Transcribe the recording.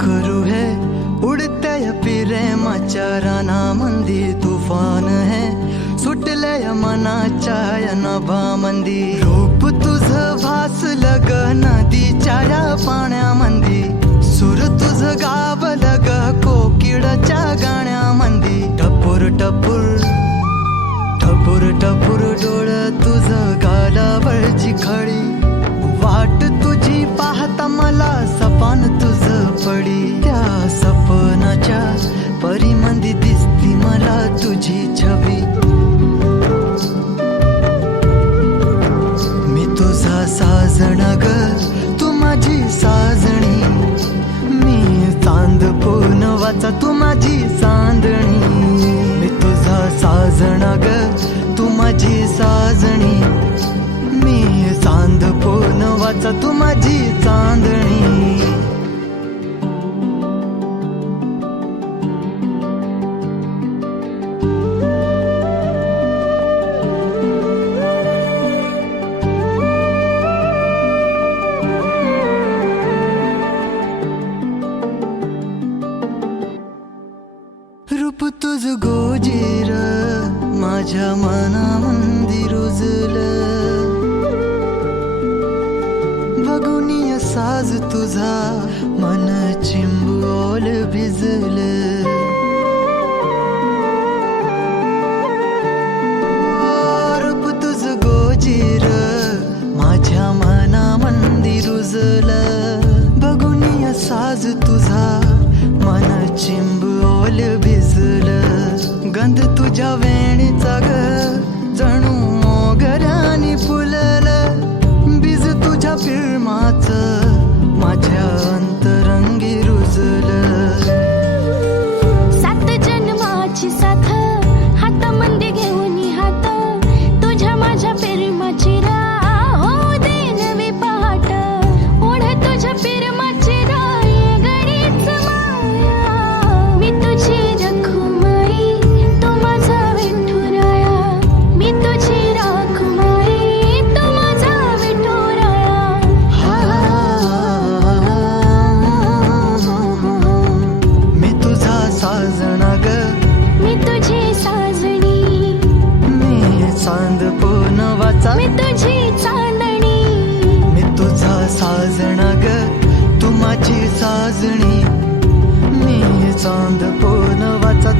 करू है उडत्या प्रेमाच्या रानामंदी तुफान है सुटल्या मनाच्या या नभामंदी रूप तुझं भासलं ग नदीच्या या पाण्यामंदी सूर तुझं गावलं ग कोकिळाच्या गाण्यामंदी टपूर टपूर टपूर टपूर डोळं तुझं गालावरची खळी वाट तुझी पाहता मला सपान तुझं पडी त्या सपनाच्या परीमंदी दिसती मला तुझी छबी मी तुझा साजणा ग तू माझी साजणी मी चांद पूनवाचा तू माझी चांदणी मी तुझा साजणा ग तू माझी साजणी मी चांद पूनवाचा तू माझी चांदणी रूप तुझ गोजीर माझ्या मनामंदी रुजलं बघुनिया साज तुझा मन चिंबोल भिजलं रूप तुझ गोजीर माझ्या मनामंदी रुजलं बघुनिया साज तुझा मन चिंबोल भिजलं गंध तुझ्या वेणीचा ग जणू मोगऱ्याने फुललं बीज तुझ्या प्रेमाचं माझ्या अंतरंगी रुजलं सात जन्माची साथ हातामध्ये घेऊन हात तुझ्या माझ्या प्रेमाची राह हो दे नवी पहाट ओढ तुझ्या प्रेमाची राह ये गडीच माया मी तुझी रखुमाई तू माझा विठुराया मी तुझी रखुमाई तू माझा विठुराया मी तुझा साजणा ग मी तुझी साजणी मी चांद पूनवाचा मी तुझी चांदणी मी तुझा साजणा ग तू माझी साजणी मी चांद पूनवाचा